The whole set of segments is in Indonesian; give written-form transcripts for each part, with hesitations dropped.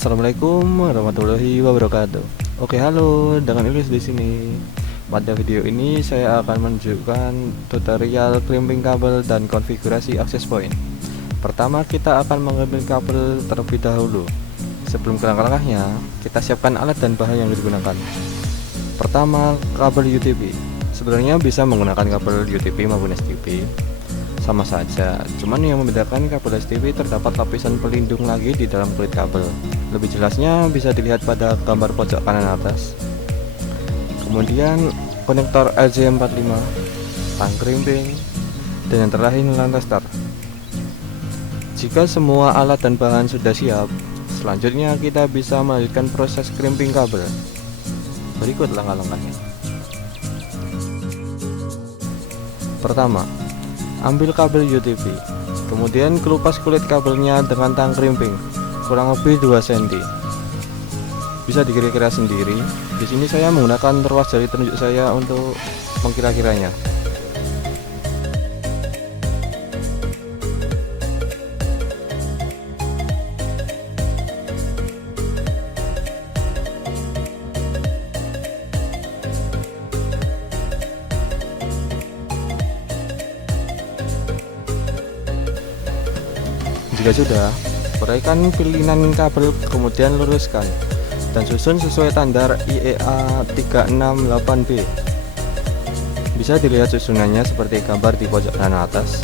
Assalamualaikum warahmatullahi wabarakatuh. Oke, halo, dengan Ilis di sini. Pada video ini saya akan menunjukkan tutorial crimping kabel dan konfigurasi access point. Pertama, kita akan mengambil kabel terlebih dahulu. Sebelum ke langkah-langkahnya, kita siapkan alat dan bahan yang digunakan. Pertama, kabel UTP. Sebenarnya bisa menggunakan kabel UTP maupun STP. Sama saja, cuman yang membedakan kabel STP terdapat lapisan pelindung lagi di dalam kulit kabel. Lebih jelasnya bisa dilihat pada gambar pojok kanan atas. Kemudian konektor RJ45, tang crimping, dan yang terakhir nilai tester. Jika semua alat dan bahan sudah siap, selanjutnya kita bisa melanjutkan proses crimping kabel. Berikut langkah-langkahnya. Pertama, ambil kabel UTP, kemudian kelupas kulit kabelnya dengan tang crimping kurang lebih 2 cm. Bisa dikira-kira sendiri. Di sini saya menggunakan ruas jari telunjuk saya untuk mengkira-kiranya. Jika sudah, uraikan pilihan kabel kemudian luruskan dan susun sesuai standar IEA 368B. Bisa dilihat susunannya seperti gambar di pojok kanan atas.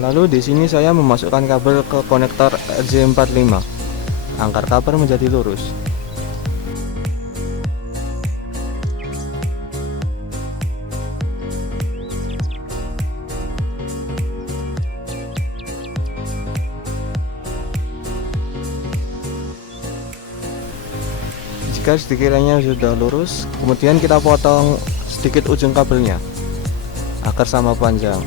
Lalu di sini saya memasukkan kabel ke konektor RJ45. Angkat kabel menjadi lurus. Jika sekiranya sudah lurus, kemudian kita potong sedikit ujung kabelnya agar sama panjang.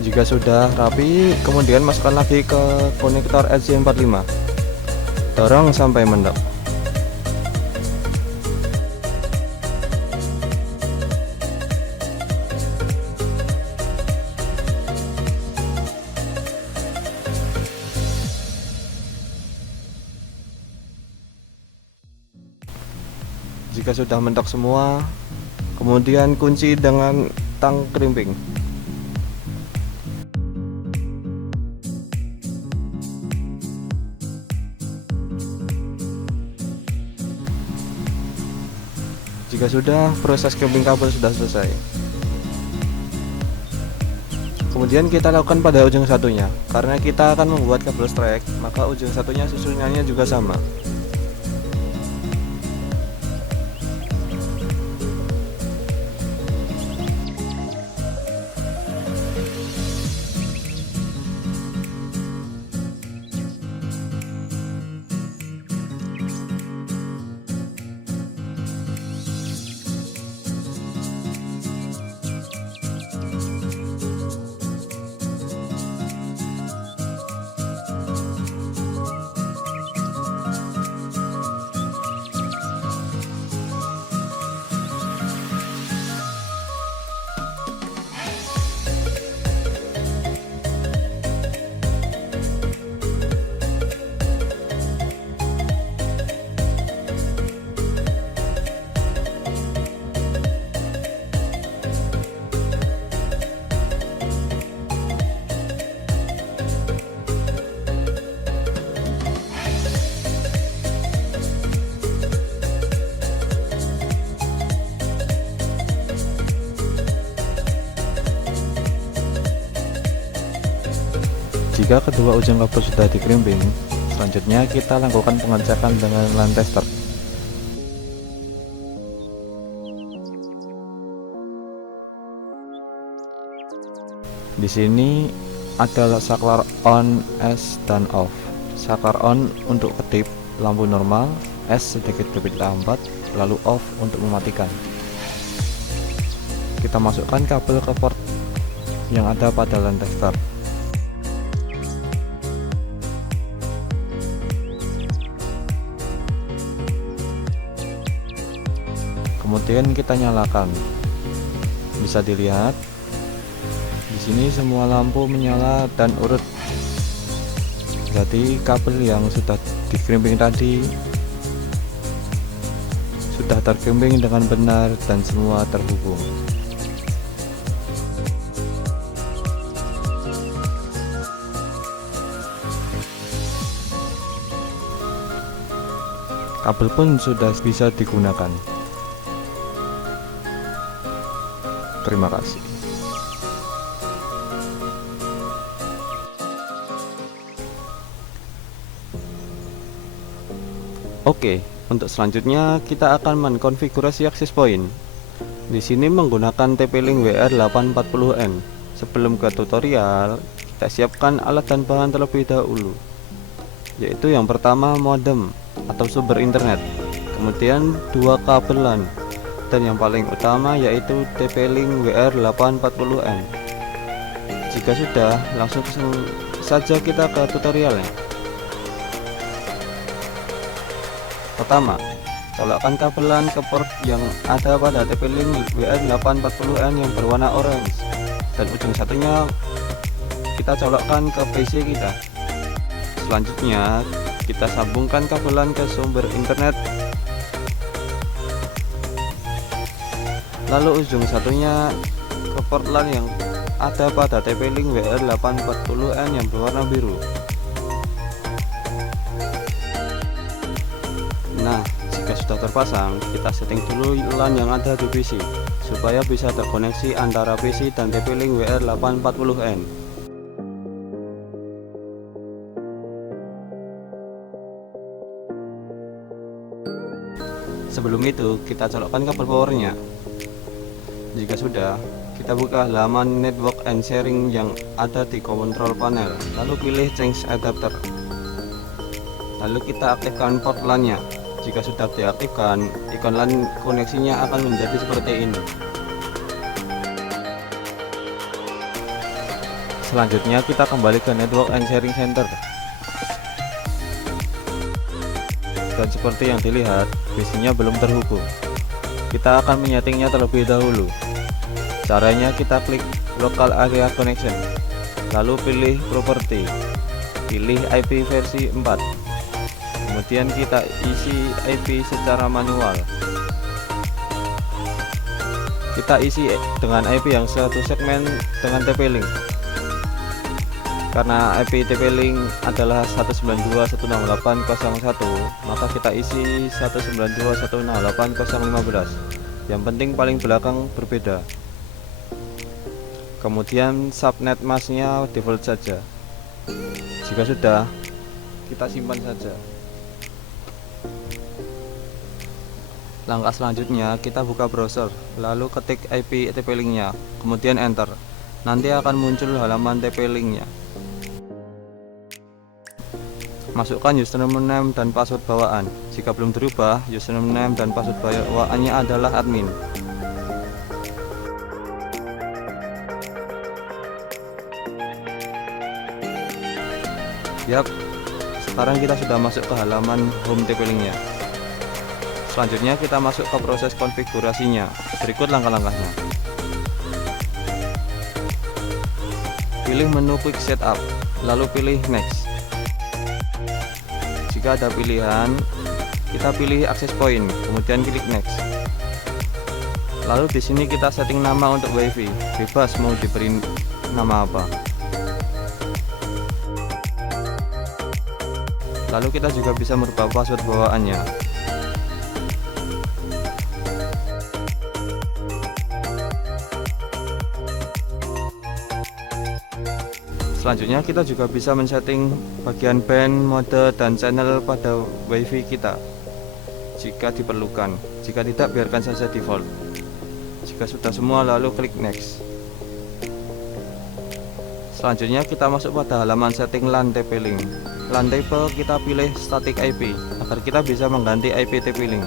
Jika sudah rapi, kemudian masukkan lagi ke konektor RJ45. Dorong sampai mendok. Jika sudah mentok semua, kemudian kunci dengan tang crimping. Jika sudah, proses crimping kabel sudah selesai. Kemudian kita lakukan pada ujung satunya. Karena kita akan membuat kabel strike, maka ujung satunya susunannya juga sama. Jika kedua ujung kabel sudah dikrimping, selanjutnya kita lakukan pengecekan dengan line tester. Di sini ada saklar on, S, dan off. Saklar on untuk kedip lampu normal, S sedikit lebih lambat, lalu off untuk mematikan. Kita masukkan kabel ke port yang ada pada line tester. Kemudian kita nyalakan. Bisa dilihat di sini semua lampu menyala dan urut. Jadi kabel yang sudah dikrimping tadi sudah terkrimping dengan benar dan semua terhubung. Kabel pun sudah bisa digunakan. Terima kasih. Oke, untuk selanjutnya kita akan mengkonfigurasi access point. Di sini menggunakan TP-Link WR840N. Sebelum ke tutorial, kita siapkan alat dan bahan terlebih dahulu, yaitu yang pertama modem atau sumber internet, kemudian dua kabel LAN, dan yang paling utama yaitu TP-Link WR840N. Jika sudah, langsung saja kita ke tutorialnya. Pertama, colokkan kabel LAN ke port yang ada pada TP-Link WR840N yang berwarna orange, dan ujung satunya kita colokkan ke PC kita. Selanjutnya, kita sambungkan kabel LAN ke sumber internet, lalu ujung satunya ke port LAN yang ada pada TP-Link WR840N yang berwarna biru. Nah, jika sudah terpasang, kita setting dulu LAN yang ada di PC supaya bisa terkoneksi antara PC dan TP-Link WR840N. Sebelum itu, kita colokkan kabel powernya. Jika sudah, kita buka halaman network and sharing yang ada di control panel, lalu pilih change adapter. Lalu kita aktifkan port LAN-nya. Jika sudah diaktifkan, ikon LAN koneksinya akan menjadi seperti ini. Selanjutnya kita kembali ke network and sharing center. Dan seperti yang dilihat, PC-nya belum terhubung. Kita akan menyetingnya terlebih dahulu. Caranya kita klik local area connection, lalu pilih property, pilih IP versi 4. Kemudian kita isi IP secara manual. Kita isi dengan IP yang satu segmen dengan TP-Link. Karena IP TP-Link adalah 192.168.0.1, maka kita isi 192.168.0.15. Yang penting paling belakang berbeda. Kemudian subnet masknya default saja. Jika sudah, kita simpan saja. Langkah selanjutnya, kita buka browser, lalu ketik IP TP-Link-nya, kemudian enter. Nanti akan muncul halaman TP-Link-nya. Masukkan username dan password bawaan. Jika belum berubah, username dan password bawaannya adalah admin. Yap, sekarang kita sudah masuk ke halaman home TP-Link-nya. Selanjutnya kita masuk ke proses konfigurasinya. Berikut langkah-langkahnya. Pilih menu quick setup, lalu pilih next. Jika ada pilihan, kita pilih access point, kemudian klik next. Lalu di sini kita setting nama untuk WiFi, bebas mau diberi nama apa. Lalu kita juga bisa merubah password bawaannya. Selanjutnya kita juga bisa men-setting bagian band, mode, dan channel pada WiFi kita jika diperlukan. Jika tidak, biarkan saja default. Jika sudah semua, lalu klik next. Selanjutnya kita masuk pada halaman setting LAN TP-Link. LAN tipe kita pilih static IP agar kita bisa mengganti IP TP-Link.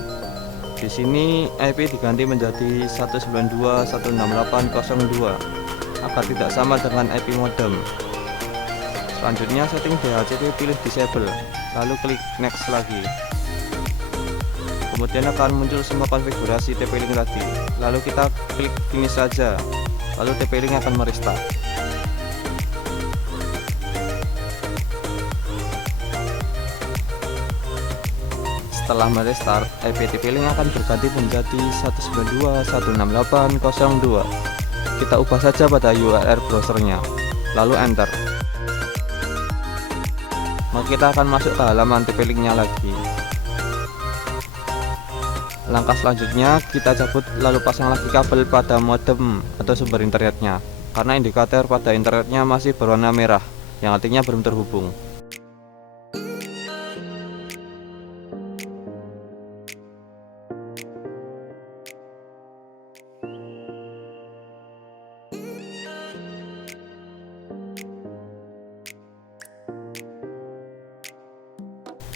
Di sini IP diganti menjadi 192.168.02 agar tidak sama dengan IP modem. Selanjutnya setting DHCP pilih disable, lalu klik next lagi. Kemudian akan muncul semua konfigurasi TP-Link tadi. Lalu kita klik finish saja, lalu TP-Link akan merestart. Setelah merestart, IP TP-Link akan berganti menjadi 192.168.02. Kita ubah saja pada URL browsernya, lalu enter. Maka kita akan masuk ke halaman TP-Link-nya lagi. Langkah selanjutnya kita cabut lalu pasang lagi kabel pada modem atau sumber internetnya, karena indikator pada internetnya masih berwarna merah, yang artinya belum terhubung.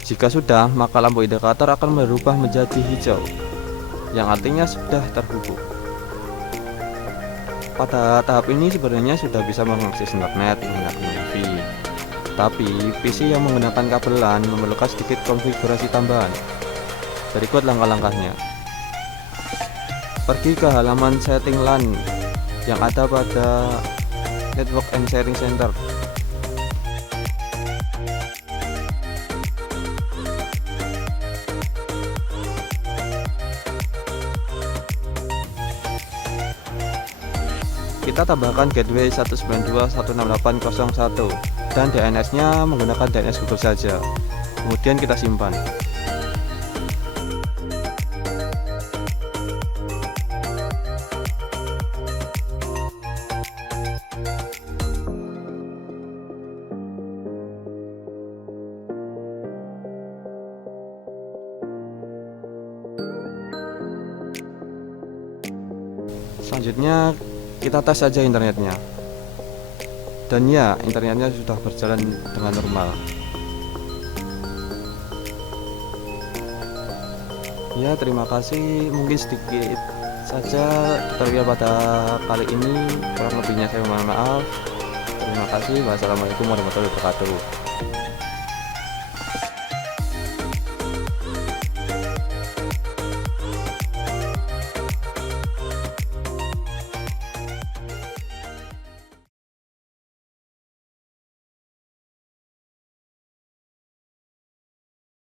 Jika sudah, maka lampu indikator akan berubah menjadi hijau, yang artinya sudah terhubung. Pada tahap ini sebenarnya sudah bisa mengakses internet menggunakan Wi-Fi. Tapi PC yang menggunakan kabel LAN memerlukan sedikit konfigurasi tambahan. Berikut langkah-langkahnya. Pergi ke halaman setting LAN yang ada pada Network and Sharing Center. Kita tambahkan gateway 192.168.01 dan DNS-nya menggunakan DNS Google saja. Kemudian kita simpan. Selanjutnya kita tes saja internetnya, dan ya, internetnya sudah berjalan dengan normal. Ya, terima kasih. Mungkin sedikit saja tutorial pada kali ini, kurang lebihnya saya mohon maaf. Terima kasih. Wassalamualaikum warahmatullahi wabarakatuh.